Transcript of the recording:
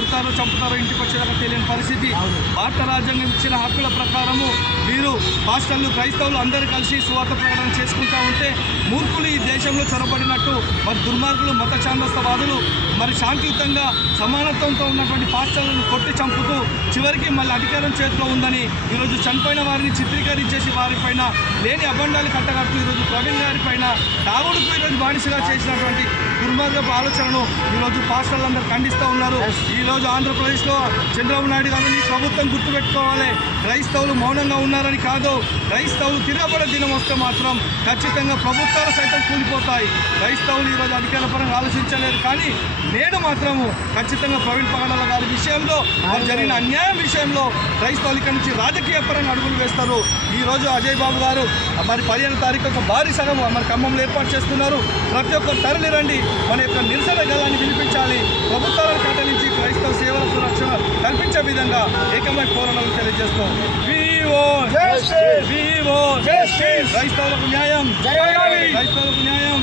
కొడతారో చంపుతారో ఇంటికి వచ్చేదాకా తెలియని పరిస్థితి. భారత రాజ్యాంగం ఇచ్చిన హక్కుల ప్రకారము వీరు పాస్టర్లు క్రైస్తవులు అందరూ కలిసి సువార్త ప్రకటన చేసుకుంటూ ఉంటే మూర్ఖులు ఈ దేశంలో చొరబడినట్టు మరి దుర్మార్గులు మత ఛాందస్తవాదులు మరి శాంతియుతంగా సమానత్వంతో ఉన్నటువంటి పాస్టర్లను కొట్టి చంపుతూ చివరికి మళ్ళీ అధికారం చేతిలో ఉందని ఈరోజు చనిపోయిన వారిని చిత్రీకరించేసి వారిపైన లేని అబండాలు కట్టగడుతూ ఈరోజు ప్రవీణ్ గారి పైన తాగుడుకు ఈరోజు బానిసగా చేసినటువంటి దుర్మార్గపు ఆలోచనను ఈరోజు పాస్టర్లందరూ ఖండిస్తూ ఉన్నారు. ఈరోజు ఆంధ్రప్రదేశ్లో చంద్రబాబు నాయుడు గారిని ప్రభుత్వం గుర్తుపెట్టుకోవాలి. క్రైస్తవులు మౌనంగా ఉన్నారని కాదు, క్రైస్తవులు తిరగబడే దినం వస్తే మాత్రం ఖచ్చితంగా ప్రభుత్వాలు సైతం కూలిపోతాయి. క్రైస్తవులు ఈరోజు అధికారపరంగా ఆలోచించలేదు, కానీ నేడు మాత్రము ఖచ్చితంగా ప్రవీణ్ పగడాల గారి విషయంలో మరి జరిగిన అన్యాయం విషయంలో క్రైస్తవులు ఇక్కడి నుంచి రాజకీయ పరంగా అడుగులు వేస్తారు. ఈరోజు అజయ్ బాబు గారు మరి 15వ తారీఖు ఒక భారీ సభ మరి ఖమ్మంలో ఏర్పాటు చేస్తున్నారు. ప్రతి ఒక్కరు తరలి రండి, మన యొక్క నిరసన గలాన్ని వినిపించాలి. ప్రభుత్వాలను కట్టలించి క్రైస్తవ సేవలకు రక్షణ కల్పించే విధంగా ఏకమై పోరాటాలు తెలియజేస్తాం. క్రైస్తవులకు న్యాయం, క్రైస్తవులకు న్యాయం.